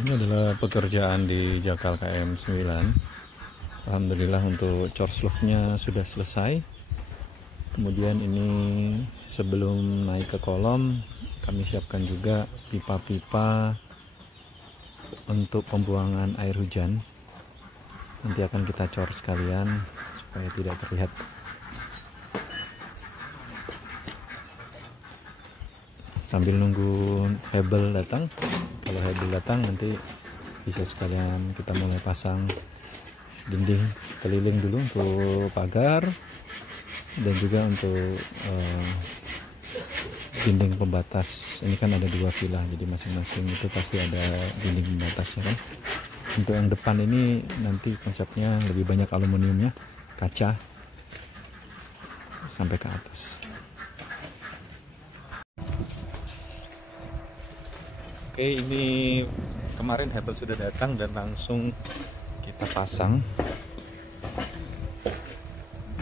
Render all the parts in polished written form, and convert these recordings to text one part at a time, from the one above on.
Ini adalah pekerjaan di Jakal KM 9. Alhamdulillah untuk corsloofnya sudah selesai. Kemudian ini sebelum naik ke kolom, kami siapkan juga pipa-pipa untuk pembuangan air hujan. Nanti akan kita cor sekalian supaya tidak terlihat. Sambil nunggu Hebel datang. Kalau Hebel datang nanti bisa sekalian kita mulai pasang dinding keliling dulu untuk pagar dan juga untuk dinding pembatas. Ini kan ada 2 villa, jadi masing-masing itu pasti ada dinding pembatasnya kan. Untuk yang depan ini nanti konsepnya lebih banyak aluminiumnya, kaca sampai ke atas. Oke, ini kemarin Hebel sudah datang dan langsung kita pasang.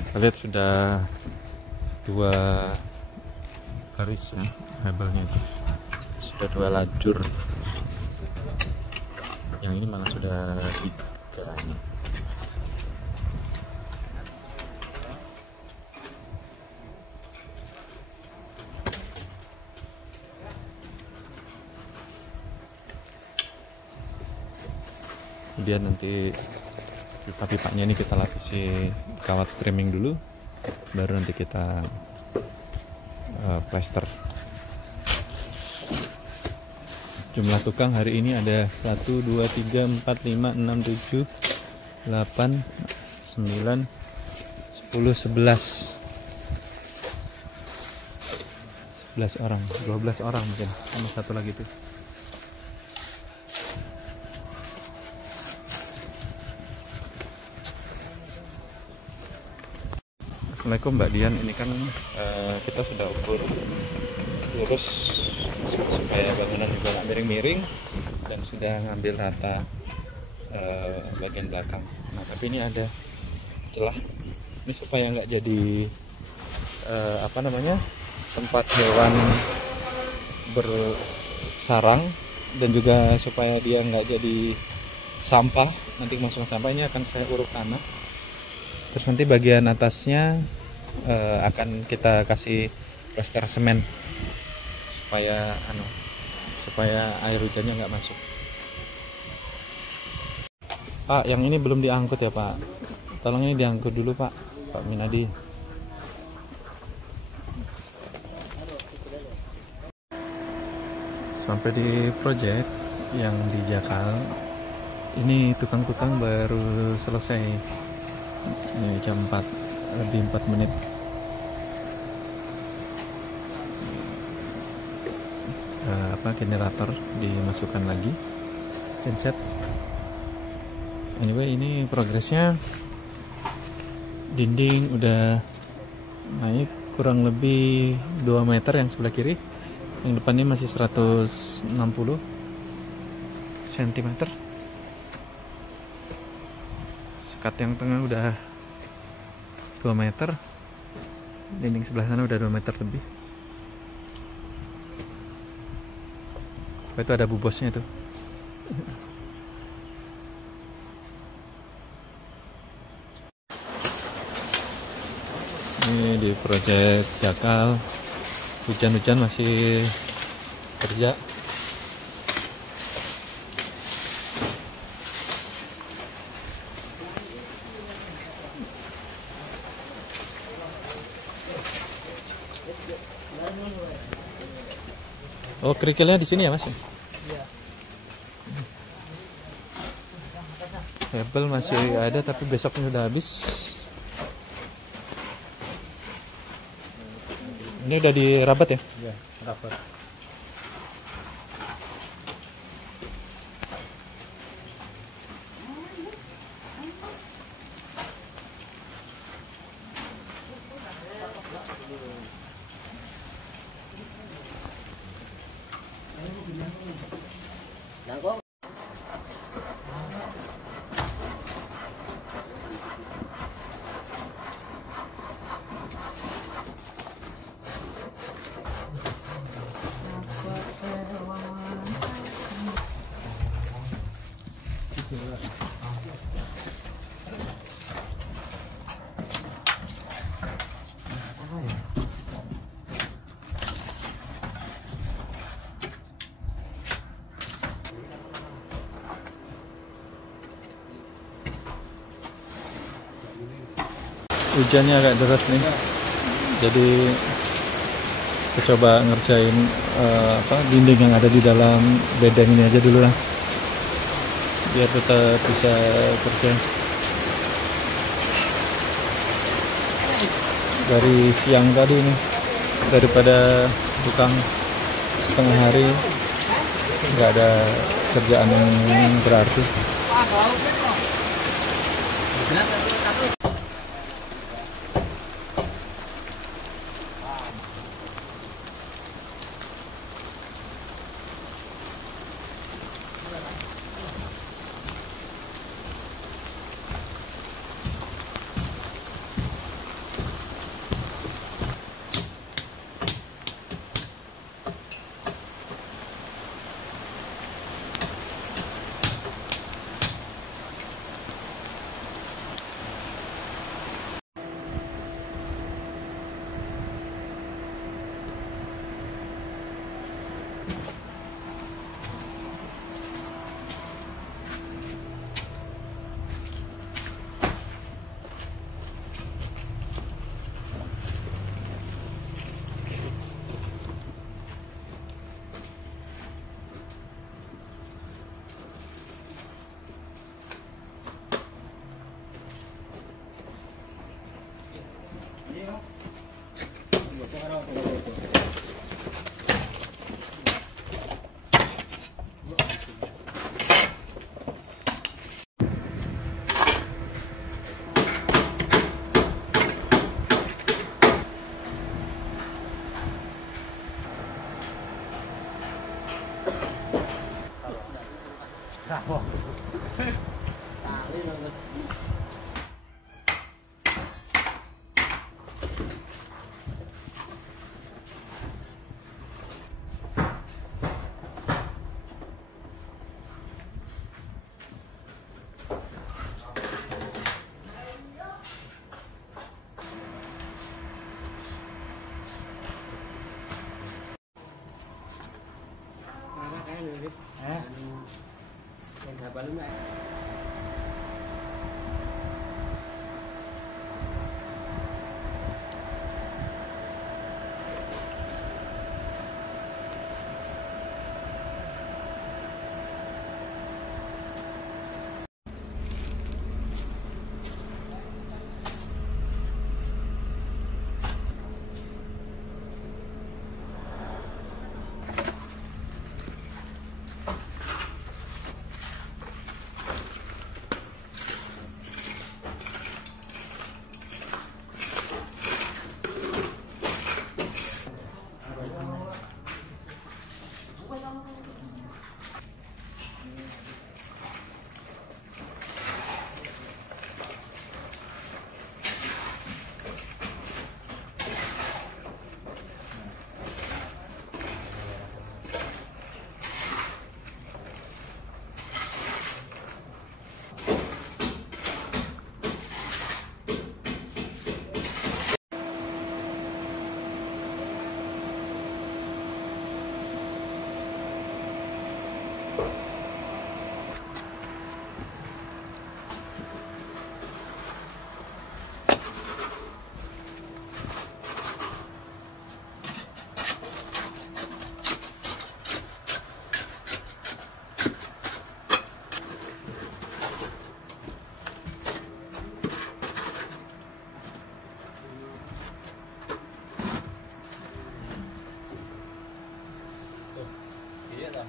Kita lihat sudah 2 garis ya, Hebelnya itu sudah 2 lajur. Yang ini malah sudah 3 ini. Kemudian nanti pipa-pipanya ini kita lapisi kawat streaming dulu, baru nanti kita plaster. Jumlah tukang hari ini ada 1, 2, 3, 4, 5, 6, 7, 8, 9, 10, 11 orang, 12 orang mungkin, sama satu lagi tuh. Assalamualaikum Mbak Dian, ini kan kita sudah ukur lurus supaya bangunan juga nggak miring-miring dan sudah ngambil rata bagian belakang. Nah tapi ini ada celah, ini supaya nggak jadi tempat hewan bersarang dan juga supaya dia nggak jadi sampah. Nanti masuk sampah ini akan saya uruk tanah. Terus nanti bagian atasnya akan kita kasih plester semen supaya air hujannya nggak masuk. Pak, yang ini belum diangkut ya Pak. Tolong ini diangkut dulu Pak Minadi. Sampai di project yang di Jakal. Ini tukang-tukang baru selesai. Ini jam 4 lebih 4 menit. Generator dimasukkan lagi, genset. Anyway, ini progresnya. Dinding udah naik kurang lebih 2 meter yang sebelah kiri, yang depannya masih 160 cm. Sekat yang tengah udah 2 meter, dinding sebelah sana udah 2 meter lebih. Itu ada bubosnya tuh. Ini di proyek Jakal, hujan-hujan masih kerja. Oh, kerikilnya di sini ya Mas? Iya. Hebel masih ada tapi besoknya udah habis. Ini udah dirabat ya? Iya, rabat. Hujannya agak deras nih, jadi kita coba ngerjain dinding yang ada di dalam bedeng ini aja dulu lah, biar tetap bisa kerja. Dari siang tadi nih, daripada tukang setengah hari nggak ada kerjaan yang berarti.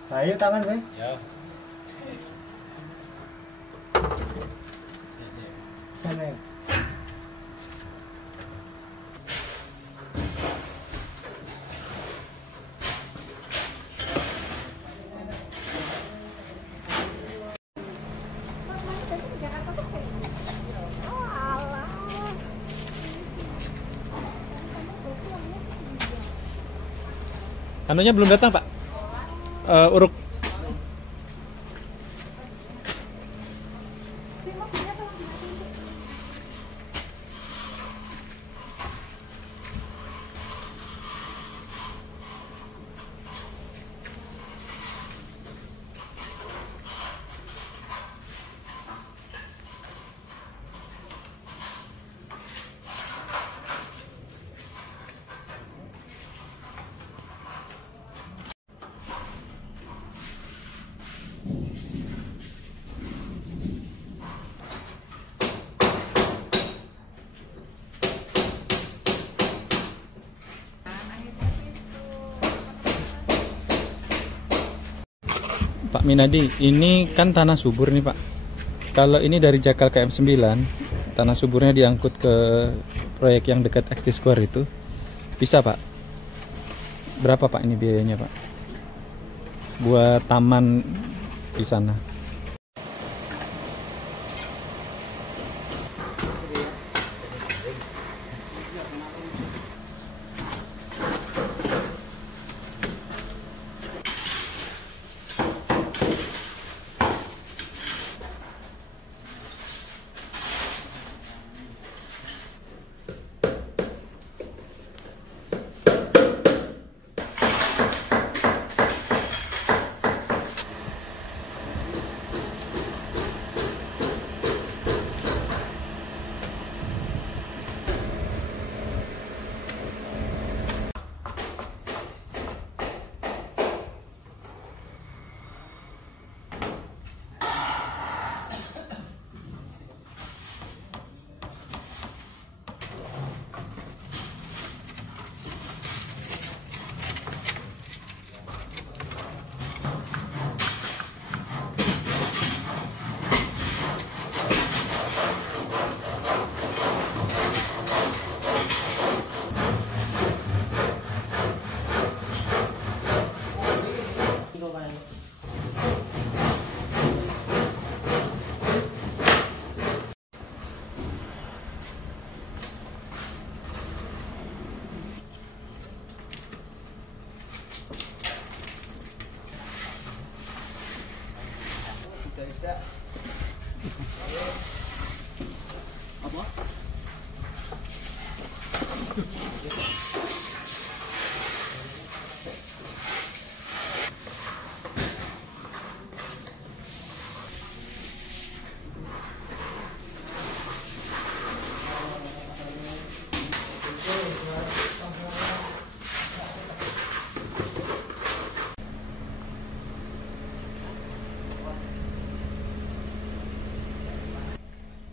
Ayo tangan gue. Ya. Sana ya. Anunya belum datang, Pak. Uruk. Pak Minadi, ini kan tanah subur nih Pak. Kalau ini dari Jakal KM9, tanah suburnya diangkut ke proyek yang dekat XT Square itu, bisa Pak? Berapa Pak ini biayanya Pak? Buat taman di sana.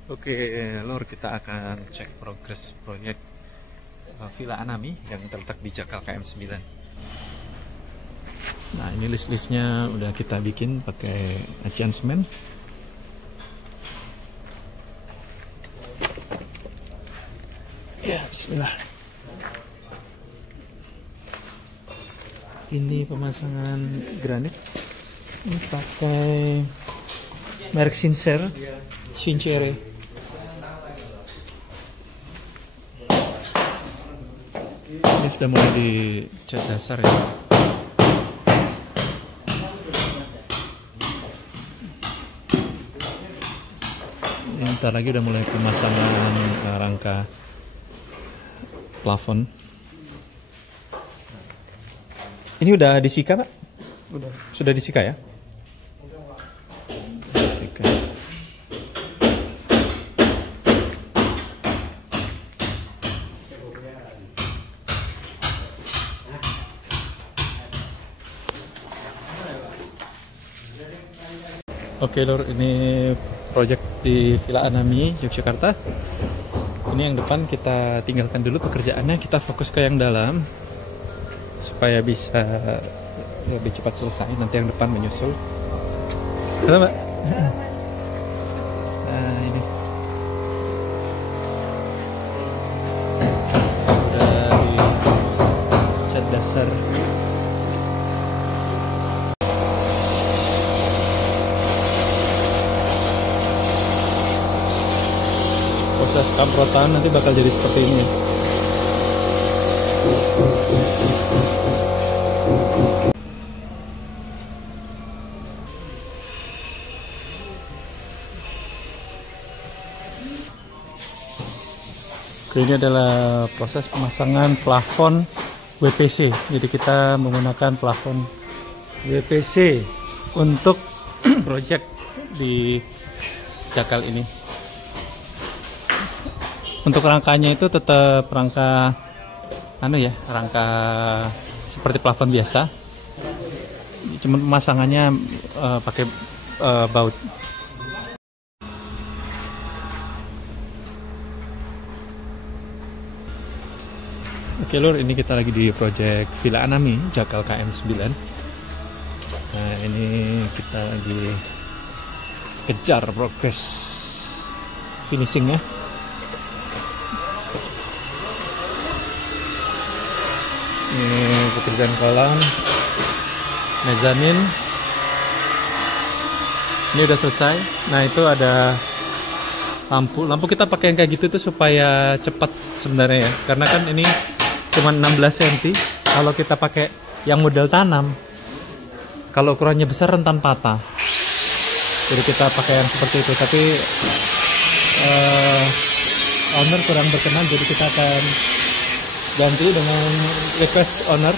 Oke, Lur, kita akan cek progres proyek Villa Anami yang terletak di Jakal KM9. Nah, ini list-listnya udah kita bikin pakai acian semen. Ya, bismillah. Ini pemasangan granit. Ini pakai merek Sincere. Ini sudah mulai dicat dasar ya. Ini ntar lagi udah mulai pemasangan rangka plafon. Ini udah disika Pak? Sudah disika ya? Disika. Oke Lur, ini project di Villa Anami, Yogyakarta. Ini yang depan kita tinggalkan dulu pekerjaannya, kita fokus ke yang dalam supaya bisa lebih cepat selesai. Nanti yang depan menyusul. Halo Mbak. Nah ini udah di cat dasar. Proses kamprotan nanti bakal jadi seperti ini ya. Oke, ini adalah proses pemasangan plafon WPC. Jadi kita menggunakan plafon WPC untuk project di Jakal ini. Untuk rangkanya itu tetap rangka rangka seperti plafon biasa. Cuma pemasangannya pakai baut. Oke Lur, ini kita lagi di project Villa Anami Jakal KM9. Nah ini kita lagi kejar progres finishingnya. Ini pekerjaan kolam mezanin ini udah selesai. Nah itu ada lampu kita pakai yang kayak gitu tuh supaya cepat sebenarnya ya, karena kan ini cuma 16 cm. Kalau kita pakai yang model tanam, kalau ukurannya besar rentan patah, jadi kita pakai yang seperti itu. Tapi owner kurang berkenan, jadi kita akan ganti dengan request owner.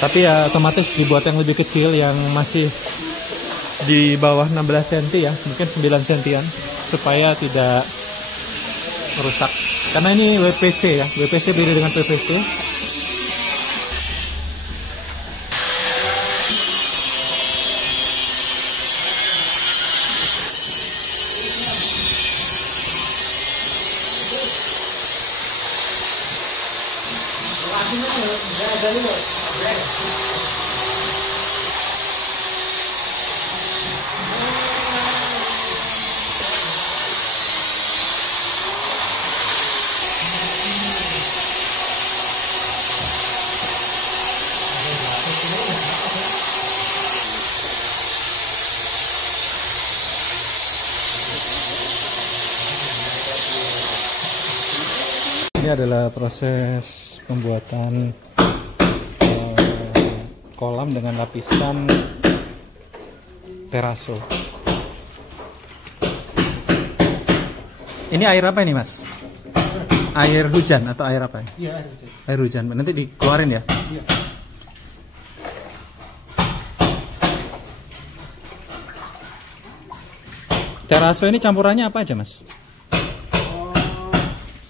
Tapi ya otomatis dibuat yang lebih kecil, yang masih di bawah 16 cm ya, mungkin 9 cm, supaya tidak merusak. Karena ini WPC ya, WPC beda dengan PVC. Ini adalah proses pembuatan kolam dengan lapisan teraso. Ini air apa ini, Mas? Air hujan atau air apa? Iya, air hujan. Air hujan. Nanti dikeluarin ya? Iya. Teraso ini campurannya apa aja, Mas?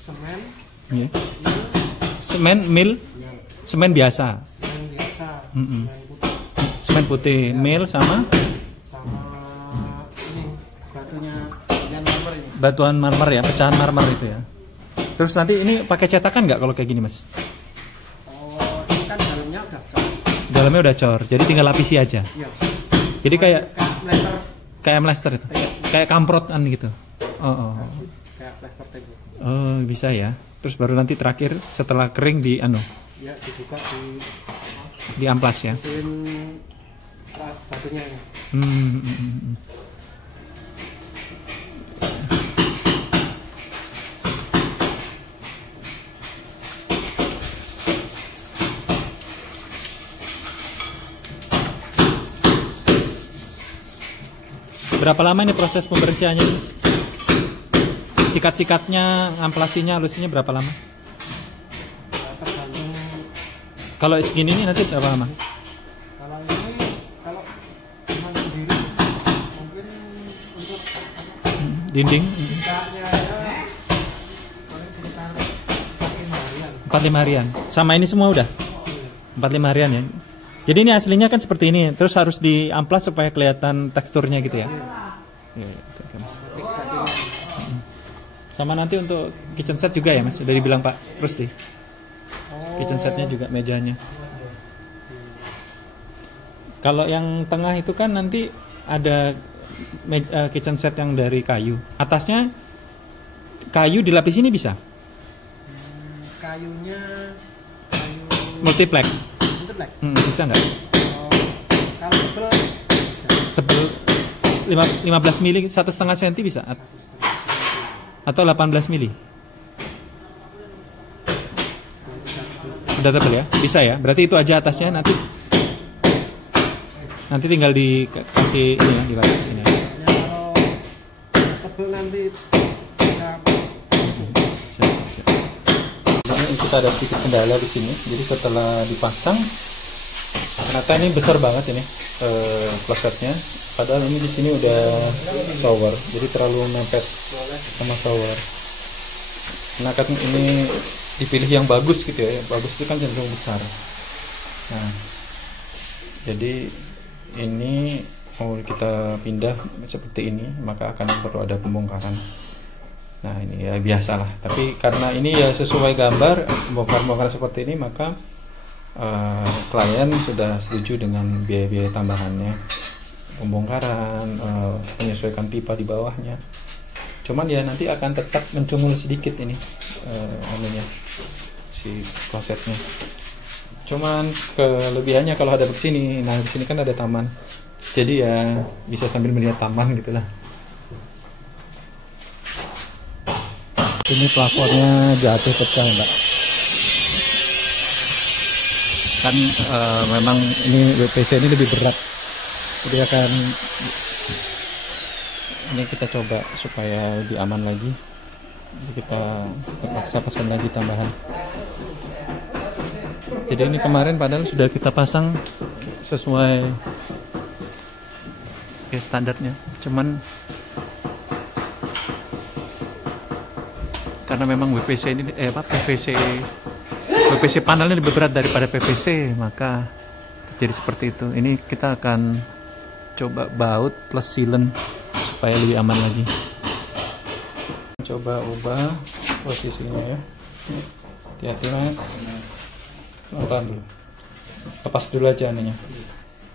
Semen, Iya. Semen mil, semen biasa. semen biasa, Mm-mm. semen putih, Semen putih, mil sama sama ini batunya yang marmer ini. batuan marmer ya, pecahan marmer itu ya. Terus nanti ini pakai cetakan nggak kalau kayak gini, Mas? Oh, ini kan dalamnya udah cor. Dalamnya udah cor, jadi tinggal lapisi aja. Iya. Jadi kayak Plester, MLester itu, kayak kamprotan gitu. Oh, oh. kayak plester tembok. Oh, bisa ya. Terus baru nanti terakhir setelah kering di Ya, dibuka di amplas ya. diin batunya ini. Hmm. Berapa lama ini proses pembersihannya, Mas? Sikat-sikatnya, amplasinya, halusinya berapa lama? Ya, tergantung. Kalau segini ini nanti berapa lama? Kalau ini kalau cuma sendiri mungkin untuk Dinding? sikatnya ya paling sekitar 45 harian. 45 harian. Sama ini semua udah? 45 harian ya. Jadi ini aslinya kan seperti ini, terus harus diamplas supaya kelihatan teksturnya gitu ya. Iya, oke, Mas. Sama nanti untuk kitchen set juga ya, Mas. Sudah dibilang Pak Rusdi. Kitchen setnya juga mejanya. Kalau yang tengah itu kan nanti ada kitchen set yang dari kayu. Atasnya kayu dilapis ini bisa? Kayunya kayu Multiplex. Interlek. Bisa nggak? Kalau tebel bisa. Tebel 15 mili, 1,5 cm bisa? Atau 18 mili? Udah tebel ya? Bisa ya? Berarti itu aja atasnya, nanti tinggal dikasih ini ya, dilapis ini. Ya, kalau tebel nanti bisa. Ini kita ada sedikit kendala di sini. Jadi setelah dipasang, ternyata ini besar banget ini klosetnya. Padahal ini di sini udah shower, jadi terlalu mepet sama shower. Nah kan ini dipilih yang bagus gitu ya. Bagus itu kan cenderung besar. Nah, jadi ini mau kita pindah seperti ini, maka akan perlu ada pembongkaran. Nah ini ya biasalah. Tapi karena ini ya sesuai gambar, bongkar-bongkar seperti ini, maka klien sudah setuju dengan biaya-biaya tambahannya, pembongkaran, menyesuaikan pipa di bawahnya. Cuman ya nanti akan tetap mencungul sedikit ini anunya, si klosetnya. Cuman kelebihannya kalau ada begini, nah di sini kan ada taman, jadi ya bisa sambil melihat taman gitulah. Ini plafonnya jatuh pecah, Mbak. Kan memang ini WPC ini lebih berat, jadi akan ini kita coba supaya lebih aman lagi, jadi kita terpaksa pesan lagi tambahan. Jadi ini kemarin padahal sudah kita pasang sesuai standarnya, cuman karena memang WPC ini PVC panelnya lebih berat daripada PVC, maka jadi seperti itu. Ini kita akan coba baut plus sealant supaya lebih aman lagi. Coba ubah posisinya ya. Hati-hati Mas. Pelan dulu. Lepas dulu aja anunya.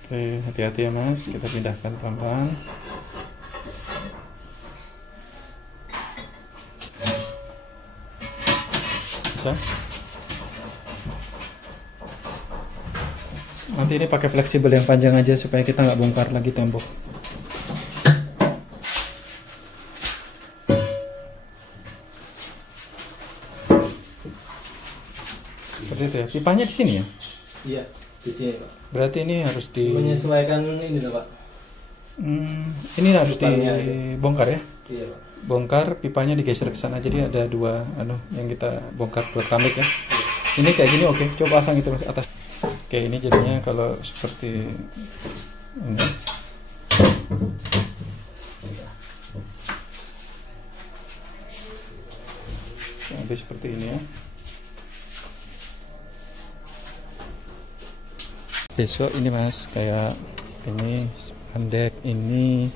Oke, hati-hati ya Mas. Kita pindahkan pelan-pelan. Bisa? Nanti ini pakai fleksibel yang panjang aja supaya kita nggak bongkar lagi tembok. Seperti itu ya. Pipanya di sini ya? Iya, di sini Pak. Berarti ini harus menyesuaikan ini loh Pak. Ini harus dibongkar ya? Iya Pak. Bongkar, pipanya digeser ke sana. Jadi ada dua yang kita bongkar, dua keramik ya. Ini kayak gini oke. Coba pasang itu atas. Oke, ini jadinya kalau seperti ini. Nanti seperti ini ya. Besok ini Mas, kayak ini pendek, ini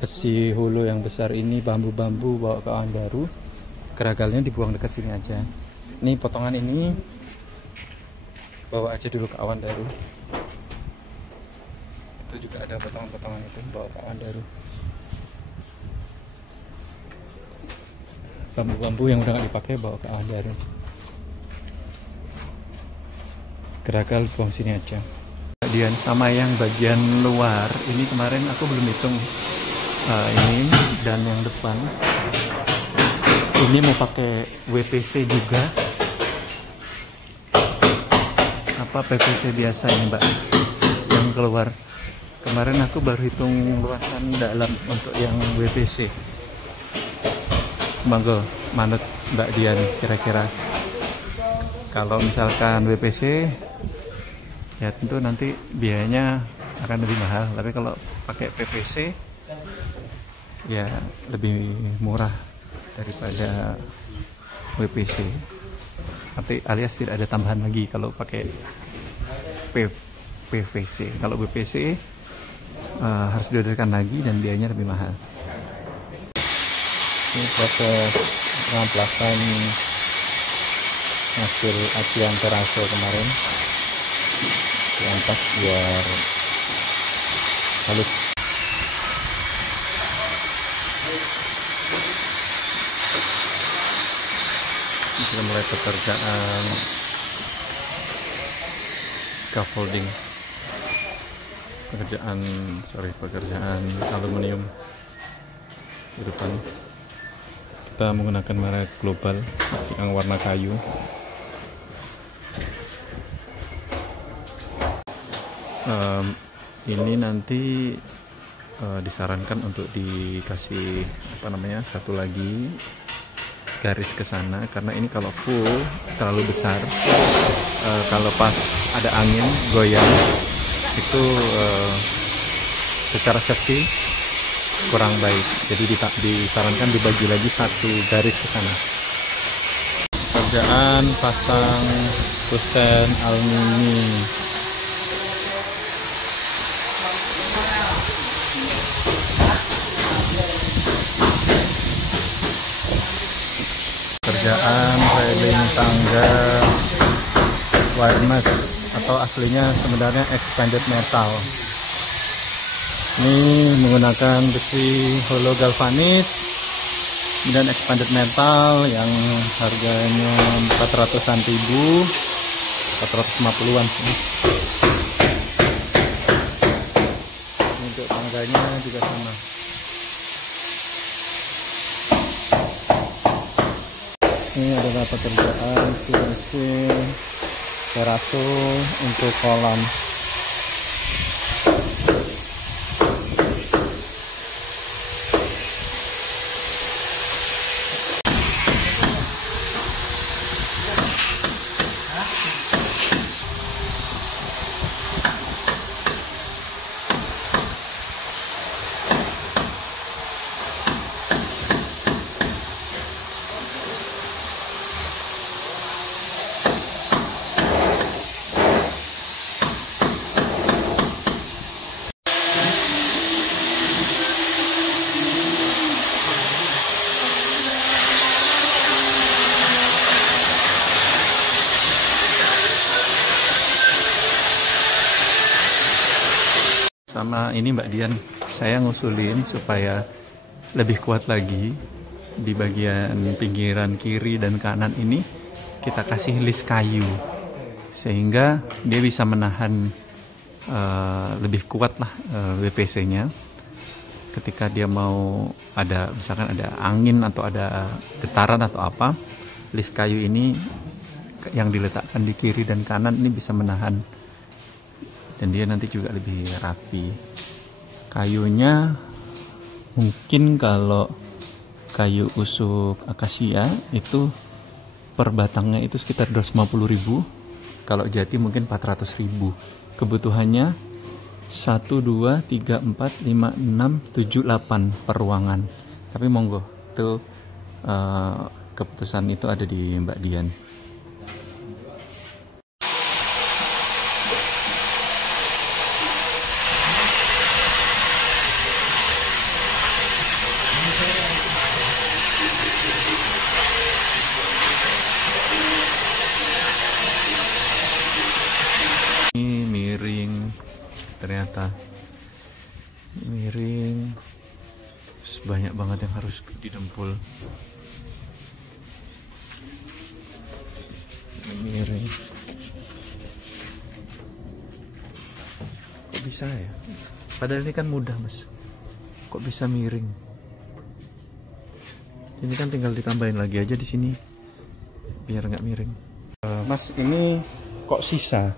besi hulu yang besar ini, bambu-bambu bawa ke awan baru, geragalnya dibuang dekat sini aja. Ini potongan ini bawa aja dulu ke awan baru. Itu juga ada potongan-potongan itu bawa ke awan baru. Bambu-bambu yang udah nggak dipakai bawa ke awan baru. Geragal buang sini aja. Kemudian sama yang bagian luar ini kemarin aku belum hitung ini dan yang depan. Ini mau pakai WPC juga. Apa PVC biasa ini Mbak? Yang keluar. Kemarin aku baru hitung luasan dalam untuk yang WPC. Monggo manut Mbak Dian kira-kira. Kalau misalkan WPC ya tentu nanti biayanya akan lebih mahal, tapi kalau pakai PVC ya lebih murah daripada WPC, tapi alias tidak ada tambahan lagi kalau pakai PVC. Kalau WPC harus diorderkan lagi dan biayanya lebih mahal. Ini proses pengamplasan hasil acian terase kemarin, diampas biar halus. Kita mulai pekerjaan scaffolding, pekerjaan aluminium di depan. Kita menggunakan merek global yang warna kayu. Ini nanti disarankan untuk dikasih satu lagi garis ke sana, karena ini kalau full terlalu besar, kalau pas ada angin goyang itu secara safety kurang baik, jadi disarankan dibagi lagi satu garis ke sana. Kerjaan pasang kusen aluminium. Kerjaan railing tangga wire mesh atau aslinya sebenarnya expanded metal. Ini menggunakan besi hollow galvanis, kemudian expanded metal yang harganya 400-an ribu, 450-an sih. Untuk tangganya juga sama. Ini adalah pekerjaan finishing teraso untuk kolam. Sama ini Mbak Dian, saya ngusulin supaya lebih kuat lagi di bagian pinggiran kiri dan kanan ini kita kasih list kayu sehingga dia bisa menahan lebih kuat lah WPC-nya ketika dia mau ada misalkan ada angin atau ada getaran atau apa, list kayu ini yang diletakkan di kiri dan kanan ini bisa menahan. Dan dia nanti juga lebih rapi. Kayunya mungkin kalau kayu usuk akasia itu per batangnya itu sekitar 250.000. Kalau jati mungkin 400.000. Kebutuhannya 1, 2, 3, 4, 5, 6, 7, 8 per ruangan. Tapi monggo itu keputusan itu ada di Mbak Dian. Ini miring, ternyata miring, banyak banget yang harus didempul. Miring, kok bisa ya? Padahal ini kan mudah mas, kok bisa miring? Ini kan tinggal ditambahin lagi aja di sini, biar nggak miring. Mas, ini kok sisa?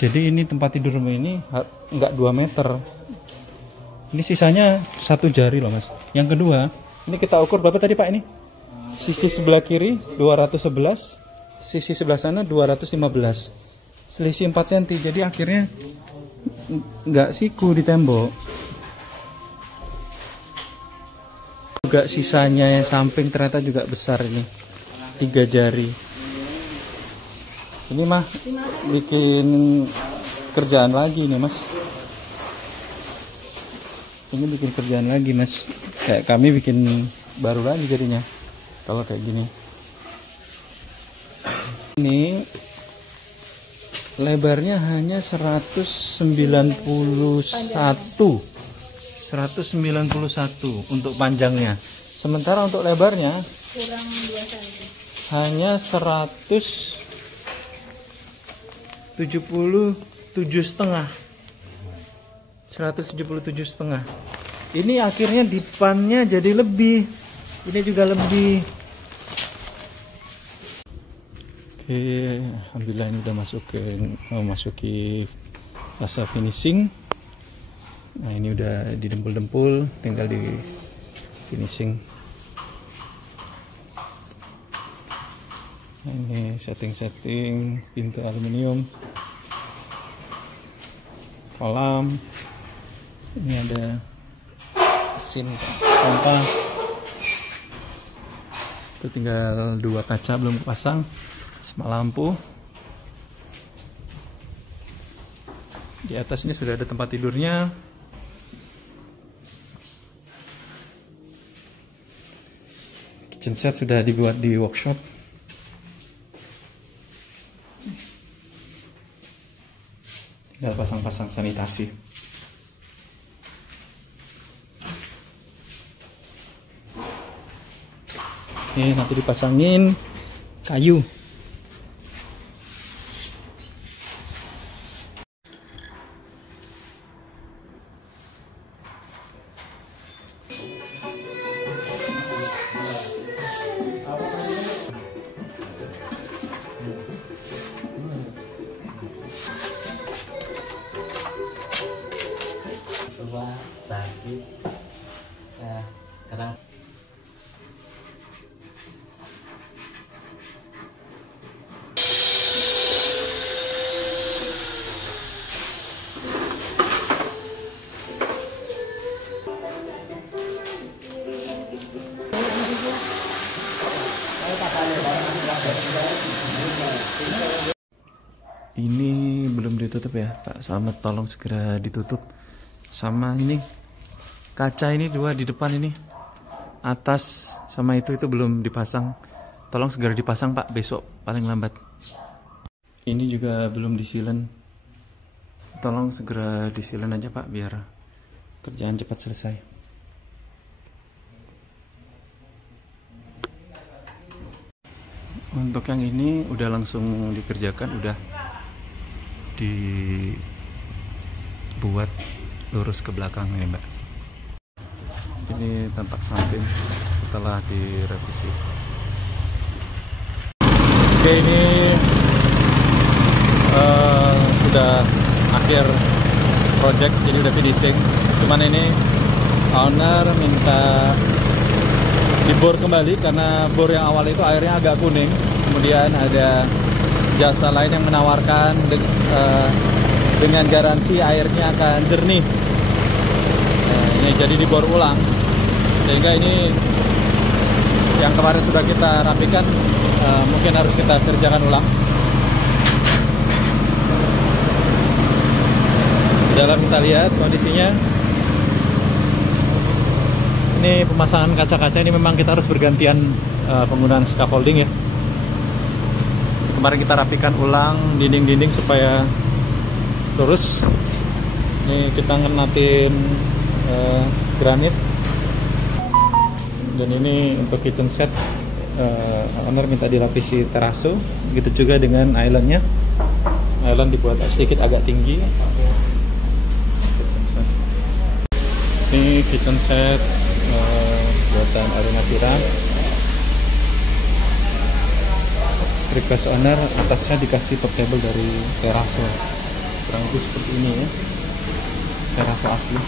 Jadi ini tempat tidur rumah ini nggak 2 meter. Ini sisanya 1 jari loh mas. Yang kedua, ini kita ukur berapa tadi pak ini? Sisi sebelah kiri 211, sisi sebelah sana 215. Selisih 4 cm. Jadi akhirnya nggak siku di tembok. Juga sisanya yang samping ternyata juga besar ini. 3 jari. Ini mah bikin kerjaan lagi nih mas. Ini bikin kerjaan lagi mas. Kayak kami bikin baru lagi jadinya. Kalau kayak gini. Ini lebarnya hanya 191 untuk panjangnya. Sementara untuk lebarnya kurang 2 cm. Hanya 177,5. Ini akhirnya dipannya jadi lebih. Ini juga lebih. Oke, alhamdulillah ini udah memasuki fase finishing. Nah, ini udah didempul-dempul, tinggal di finishing. Nah, ini setting pintu aluminium, kolam. Ini ada mesin pompa. Itu tinggal 2 kaca belum pasang, sama lampu. Di atas ini sudah ada tempat tidurnya. Kitchen set sudah dibuat di workshop. Tinggal pasang-pasang sanitasi. Ini nanti dipasangin kayu. Coba sakit. Ya, sekarang Ini belum ditutup ya Pak Slamet, tolong segera ditutup. Sama ini kaca ini dua di depan ini, atas sama itu belum dipasang, tolong segera dipasang Pak, besok paling lambat. Ini juga belum disilen, tolong segera disilen aja Pak biar kerjaan cepat selesai. Untuk yang ini udah langsung dikerjakan, udah dibuat lurus ke belakang ini Mbak. Ini tampak samping setelah direvisi. Oke, ini sudah akhir project, jadi udah finishing. Cuman ini owner minta dibor kembali karena bor yang awal itu airnya agak kuning. Kemudian ada jasa lain yang menawarkan dengan garansi airnya akan jernih. Ini jadi dibor ulang, sehingga ini yang kemarin sudah kita rapikan mungkin harus kita kerjakan ulang. Di dalam kita lihat kondisinya. Ini pemasangan kaca-kaca ini memang kita harus bergantian penggunaan scaffolding ya. Kemarin kita rapikan ulang dinding-dinding supaya lurus. Ini kita ngenatin granit. Dan ini untuk kitchen set, owner minta dilapisi teraso. Begitu juga dengan islandnya. Island dibuat sedikit agak tinggi. Kitchen set. Ini kitchen set buatan Aruna Tiran. Request owner, atasnya dikasih portable dari Teraso, kurang lebih seperti ini ya, Teraso asli.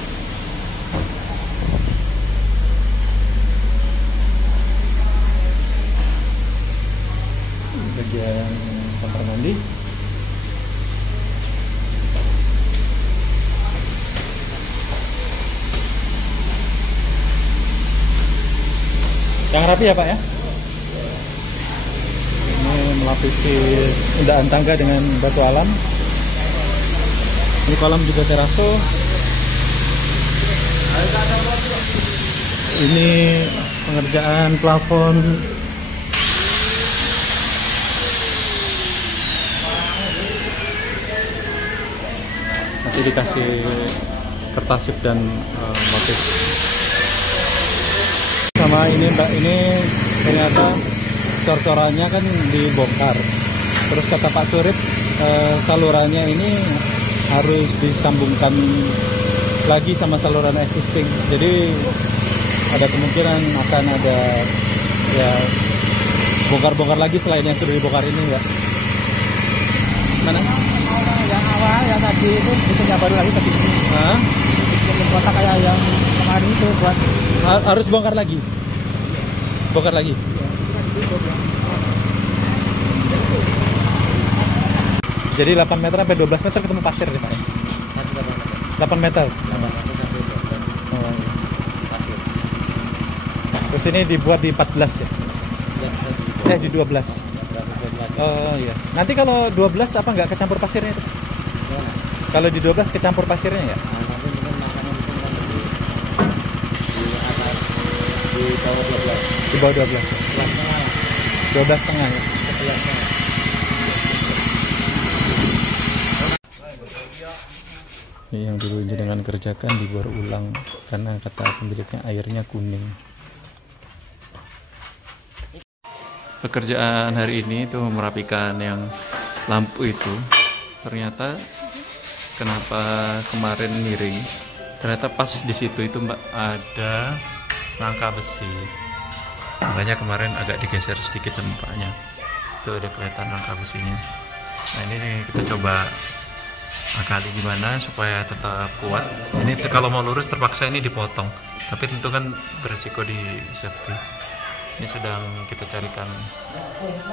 Bagian kamar mandi. Yang rapi ya Pak ya. Melapisi undaan tangga dengan batu alam. Ini kolam juga teraso. Ini pengerjaan plafon. Nanti dikasih kertasip dan motif. Sama ini Mbak, ini ternyata cor-corannya kan dibongkar. Terus kata Pak Surip, salurannya ini harus disambungkan lagi sama saluran existing. Jadi ada kemungkinan akan ada ya bongkar-bongkar lagi selain yang sudah dibongkar ini ya. Mana? yang awal yang tadi itu bikinnya baru lagi ke sini. Hah? Bikin kotak kayak yang kemarin itu buat Harus bongkar lagi. Bongkar lagi. Jadi 8 meter sampai 12 meter ketemu pasir nih Pak. 8 meter. Oh, iya. Terus ini dibuat di 14 ya? Di 12. Oh iya. Nanti kalau 12 apa nggak kecampur pasirnya itu? Kalau di 12 kecampur pasirnya ya? di bawah 12. Di bawah 12. 12,5 ya? Ini yang dulu jenengan kerjakan dibuat ulang karena kata pemiliknya airnya kuning. Pekerjaan hari ini itu merapikan yang lampu itu. Ternyata kenapa kemarin miring? Ternyata pas di situ itu Mbak ada rangka besi. Makanya kemarin agak digeser sedikit cempaknya. Itu udah kelihatan rangka besinya. Nah ini nih, kita coba akali gimana supaya tetap kuat. Ini kalau mau lurus terpaksa ini dipotong, tapi tentu kan beresiko di safety. Ini sedang kita carikan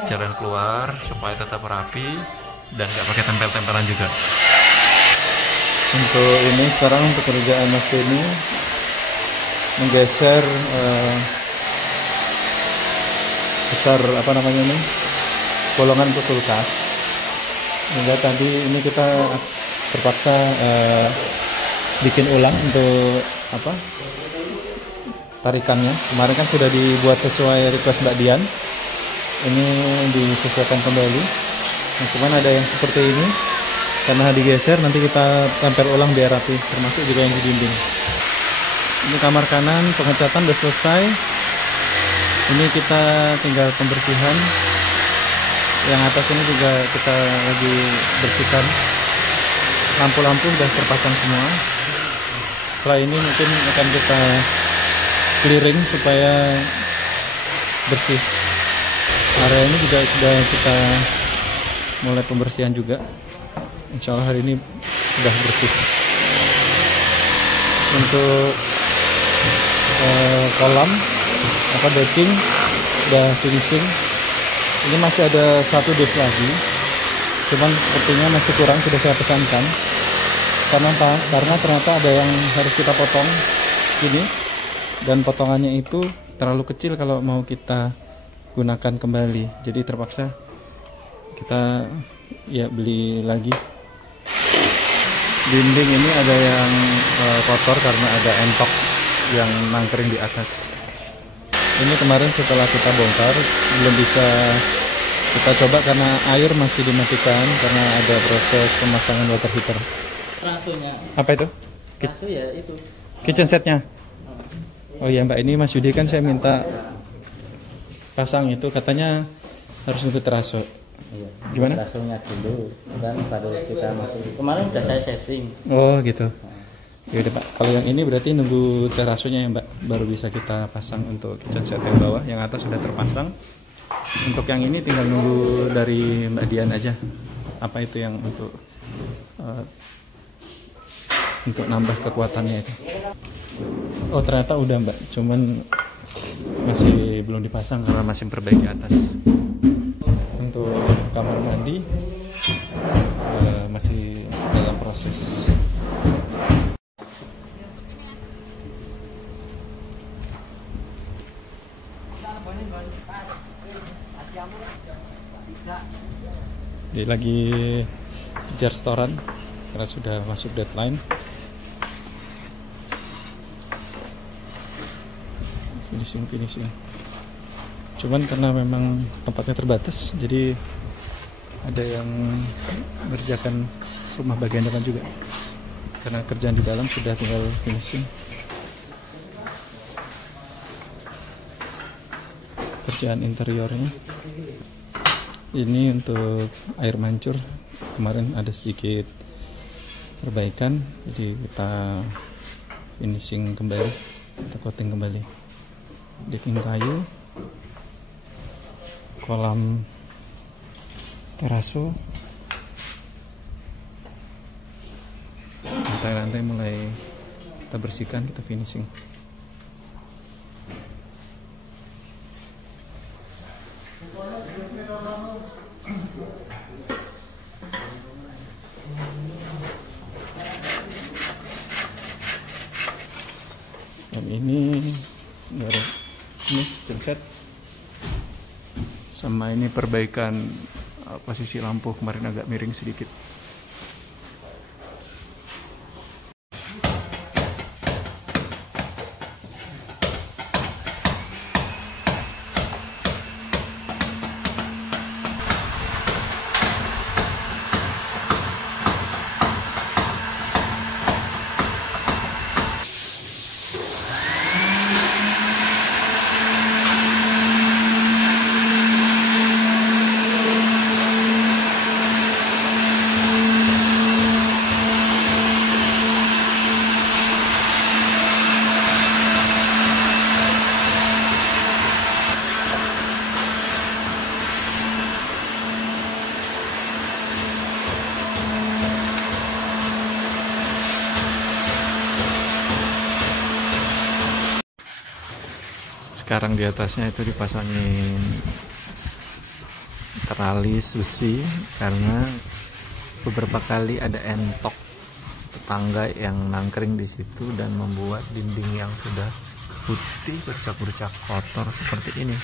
jalan keluar supaya tetap rapi dan nggak pakai tempel-tempelan juga. Untuk ini sekarang pekerjaan Mas Denny menggeser besar apa namanya ini bolongan untuk kulkas. Hingga tadi ini kita terpaksa bikin ulang untuk apa tarikannya. Kemarin kan sudah dibuat sesuai request Mbak Dian, ini disesuaikan kembali. Nah, cuman ada yang seperti ini karena digeser, nanti kita tempel ulang biar rapi, termasuk juga yang di dinding. Ini kamar kanan pengecatan udah selesai, ini kita tinggal pembersihan. Yang atas ini juga kita lagi bersihkan. Lampu-lampu sudah terpasang semua. Setelah ini mungkin akan kita clearing supaya bersih. Area ini juga sudah kita mulai pembersihan juga. Insya Allah hari ini sudah bersih. Untuk kolam decking sudah finishing. Ini masih ada satu div lagi, cuman sepertinya masih kurang, sudah saya pesankan karena ternyata ada yang harus kita potong gini, dan potongannya itu terlalu kecil kalau mau kita gunakan kembali, jadi terpaksa kita ya beli lagi. Dinding ini ada yang kotor karena ada entok yang nangkring di atas. Ini kemarin setelah kita bongkar belum bisa kita coba karena air masih dimatikan karena ada proses pemasangan water heater. Rasunya. Apa itu? Rasu ya itu. Kitchen setnya. Oh iya Mbak, ini Mas Yudi kan saya minta pasang itu, katanya harus nunggu teraso. Iya. Gimana? Rasunya dulu dan baru kita masuk. Kemarin udah saya setting. Oh gitu. Ya udah Pak, kalau yang ini berarti nunggu terasonya ya Mbak, baru bisa kita pasang untuk kitchen set yang bawah, yang atas sudah terpasang. Untuk yang ini tinggal nunggu dari Mbak Dian aja. Apa itu yang untuk nambah kekuatannya itu. Oh ternyata udah Mbak, cuman masih belum dipasang karena masih perbaiki atas. Untuk kamar mandi masih dalam proses. Jadi lagi kejar restoran karena sudah masuk deadline. Finishing. Cuman karena memang tempatnya terbatas, jadi ada yang mengerjakan rumah bagian depan juga. Karena kerjaan di dalam sudah tinggal finishing. Kerjaan interiornya. Ini untuk air mancur, kemarin ada sedikit perbaikan, jadi kita finishing kembali, kita coating kembali. Decking kayu, kolam teraso, lantai-lantai mulai kita bersihkan, kita finishing. Dan ini genset sama ini perbaikan posisi lampu, kemarin agak miring sedikit. sekarang di atasnya itu dipasangin teralis besi karena beberapa kali ada entok tetangga yang nangkring di situ dan membuat dinding yang sudah putih bercak-bercak kotor seperti ini.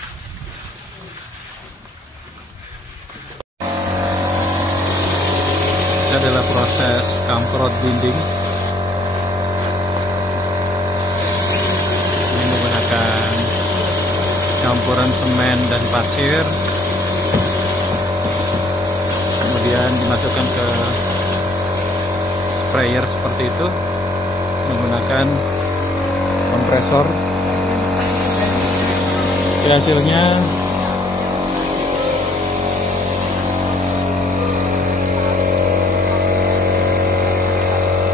Ini adalah proses kamprot dinding. Ini menggunakan campuran semen dan pasir, kemudian dimasukkan ke sprayer seperti itu menggunakan kompresor. Hasilnya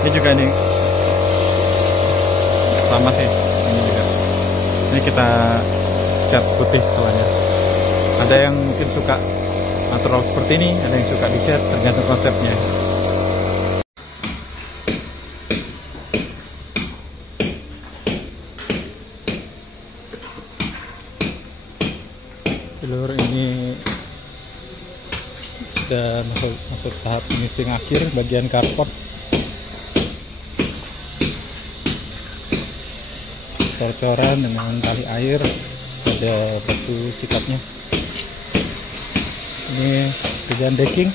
ini juga nih sama sih, ini juga. Ini kita cat putih setelahnya. Ada yang mungkin suka natural seperti ini, ada yang suka dicat, tergantung konsepnya. Telur ini sudah masuk tahap finishing akhir bagian karpot. Cor-coran dengan tali air, ada batu sikatnya. Ini bagian decking.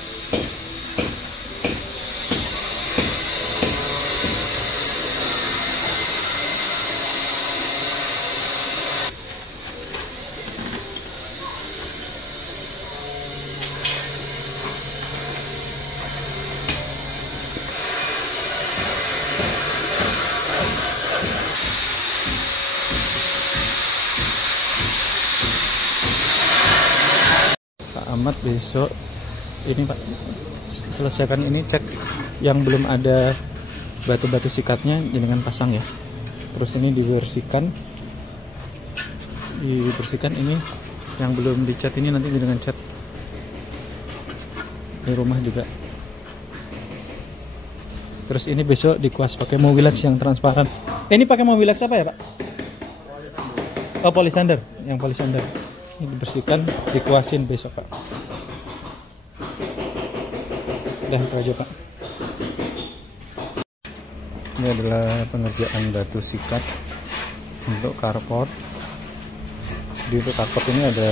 Amat besok ini Pak, selesaikan ini, cek yang belum ada batu-batu sikatnya dengan pasang ya. Terus ini dibersihkan ini yang belum dicat, ini nanti dengan cat di rumah juga. Terus ini besok dikuas pakai Mowilax yang transparan. Ini pakai Mowilax apa ya Pak? Oh, Polisander, yang Polisander. Ini dibersihkan, dikuasin besok Pak. Udah itu aja Pak. Ini adalah pengerjaan batu sikat untuk karpot. Jadi untuk karpot ini ada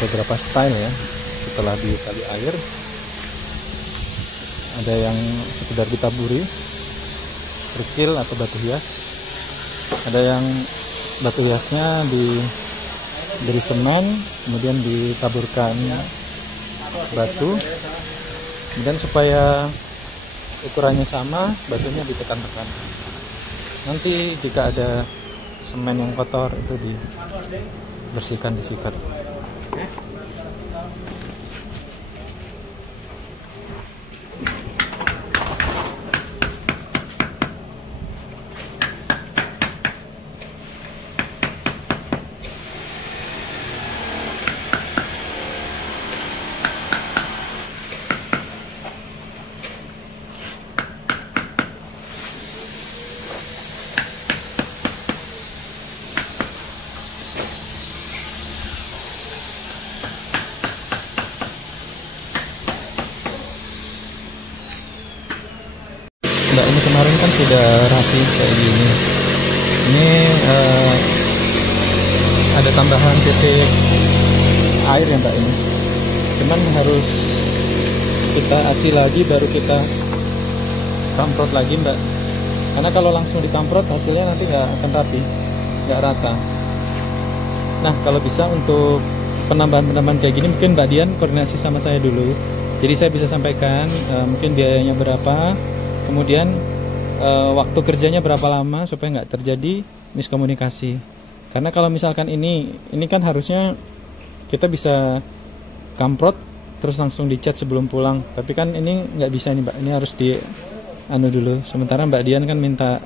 beberapa style ya. Setelah ditali air, ada yang sekedar ditaburi kerikil atau batu hias, ada yang batu hiasnya diberi semen, kemudian ditaburkan batu, kemudian supaya ukurannya sama, batunya ditekan-tekan. Nanti jika ada semen yang kotor itu dibersihkan, disikat. Mbak, ini kemarin kan sudah rapi kayak gini. Ini ada tambahan titik air ya Mbak ini. Cuman harus kita aci lagi baru kita kamprot lagi Mbak. Karena kalau langsung dikamprot hasilnya nanti nggak akan rapi, nggak rata. Nah kalau bisa untuk penambahan kayak gini mungkin Mbak Dian koordinasi sama saya dulu. Jadi saya bisa sampaikan mungkin biayanya berapa. Kemudian waktu kerjanya berapa lama supaya nggak terjadi miskomunikasi. Karena kalau misalkan ini kan harusnya kita bisa kamprot terus langsung dicat sebelum pulang. Tapi kan ini nggak bisa nih Mbak, ini harus dulu. Sementara Mbak Dian kan minta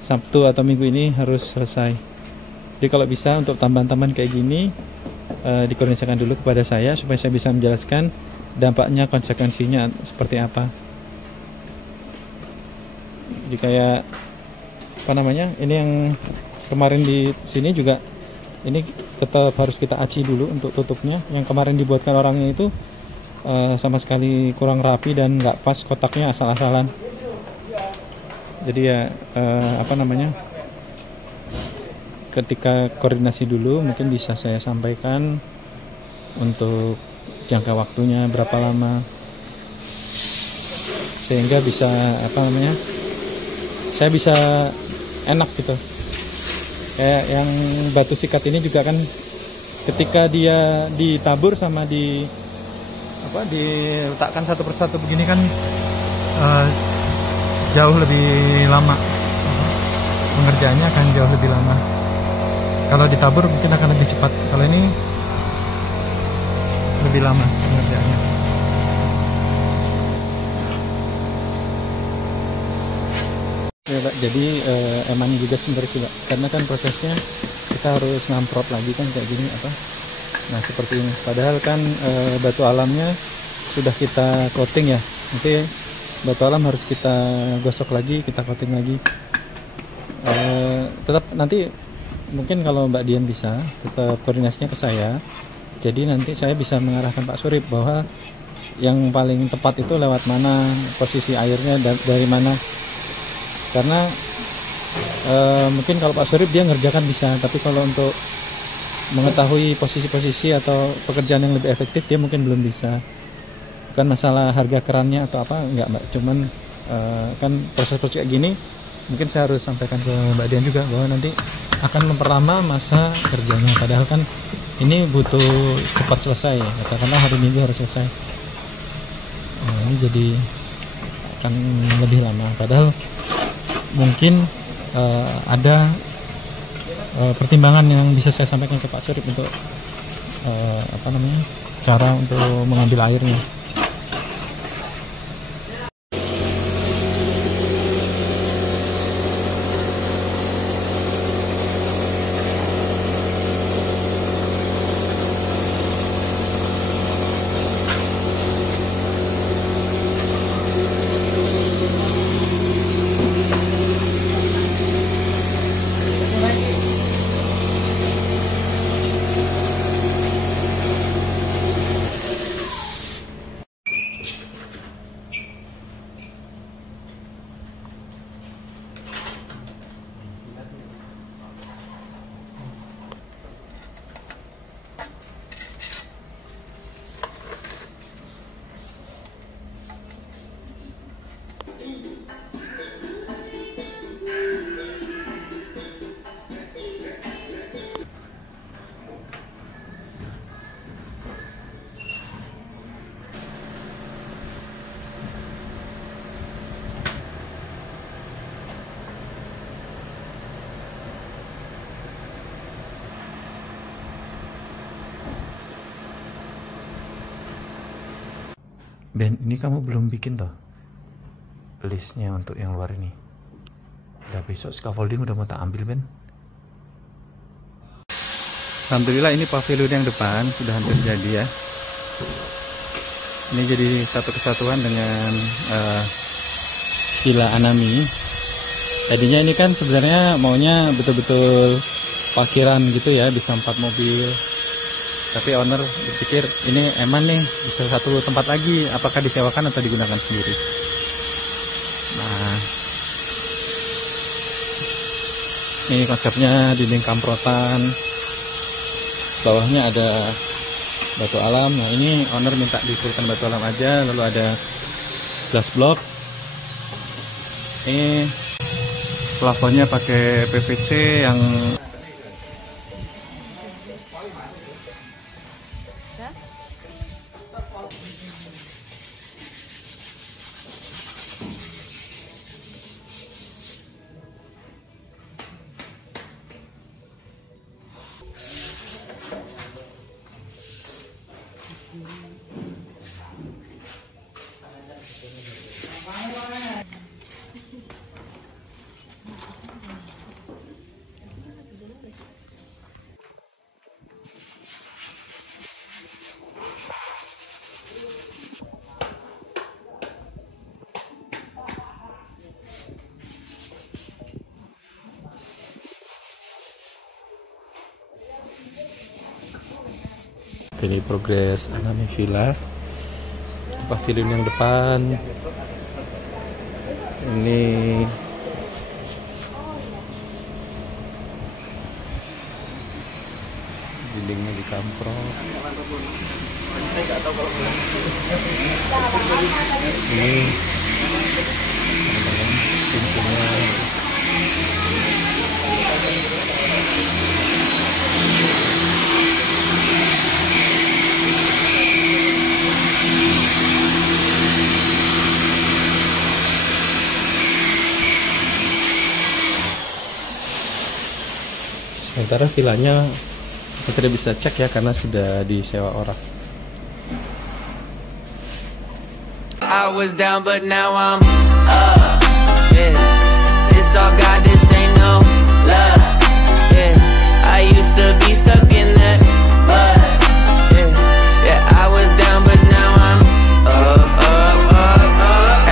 Sabtu atau Minggu ini harus selesai. Jadi kalau bisa untuk tambahan-tambahan kayak gini dikoordinasikan dulu kepada saya supaya saya bisa menjelaskan dampaknya, konsekuensinya seperti apa. Jadi kayak apa namanya, ini yang kemarin di sini juga ini tetap harus kita aci dulu untuk tutupnya. Yang kemarin dibuatkan orangnya itu sama sekali kurang rapi dan nggak pas, kotaknya asal-asalan. Jadi ya apa namanya, ketika koordinasi dulu mungkin bisa saya sampaikan untuk jangka waktunya berapa lama, sehingga bisa apa namanya, saya bisa enak gitu. Kayak yang batu sikat ini juga kan ketika dia ditabur sama diletakkan satu persatu begini kan jauh lebih lama, pengerjaannya akan jauh lebih lama. Kalau ditabur mungkin akan lebih cepat, kalau ini lebih lama pengerjaannya. Ya Pak, jadi emang juga sebenarnya sih Pak, karena kan prosesnya kita harus ngamprot lagi kan kayak gini apa. Nah seperti ini, padahal kan batu alamnya sudah kita coating ya, nanti batu alam harus kita gosok lagi, kita coating lagi. Tetap nanti mungkin kalau Mbak Dian bisa tetap koordinasinya ke saya, jadi nanti saya bisa mengarahkan Pak Surip bahwa yang paling tepat itu lewat mana, posisi airnya dari mana. Karena mungkin kalau Pak Surip dia ngerjakan bisa, tapi kalau untuk mengetahui posisi-posisi atau pekerjaan yang lebih efektif dia mungkin belum bisa. Bukan masalah harga kerannya atau apa, enggak Mbak, cuman kan proses-proses kayak gini mungkin saya harus sampaikan ke Mbak Dian juga bahwa nanti akan memperlama masa kerjanya, padahal kan ini butuh cepat selesai ya, katakanlah hari Minggu harus selesai. Nah, ini jadi akan lebih lama, padahal mungkin ada pertimbangan yang bisa saya sampaikan ke Pak Surip untuk apa namanya, cara untuk mengambil airnya. Ben, ini kamu belum bikin toh listnya untuk yang luar ini? Udah, besok scaffolding udah mau tak ambil Ben. Alhamdulillah ini pavilion yang depan sudah hampir jadi ya. Ini jadi satu kesatuan dengan Villa Anami. Tadinya ini kan sebenarnya maunya betul-betul parkiran gitu ya, bisa 4 mobil. Tapi owner berpikir ini eman nih, bisa satu tempat lagi, apakah disewakan atau digunakan sendiri. Nah, ini konsepnya dinding kamprotan, bawahnya ada batu alam. Nah ini owner minta diturunkan batu alam aja, lalu ada glass block. Ini plafonnya pakai PVC yang Oke, ini progres Aname Villa. Pavilion yang depan. Ini dindingnya dikamprok. Ini pintunya. Sementara villanya kita tidak bisa cek ya karena sudah disewa orang. I was down but now I'm up. Yeah. This all God, this ain't no love. Yeah. I used to be stuck in that mud. Yeah. Yeah, I was down but now I'm up.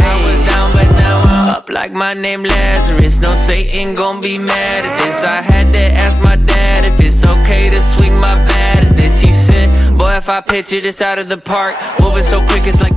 I was down but now I'm up like my name Lazarus. No Satan gon' be mad at this. I had to ask my dad if it's okay to swing my bat at this. He said, boy, if I picture this out of the park, moving so quick it's like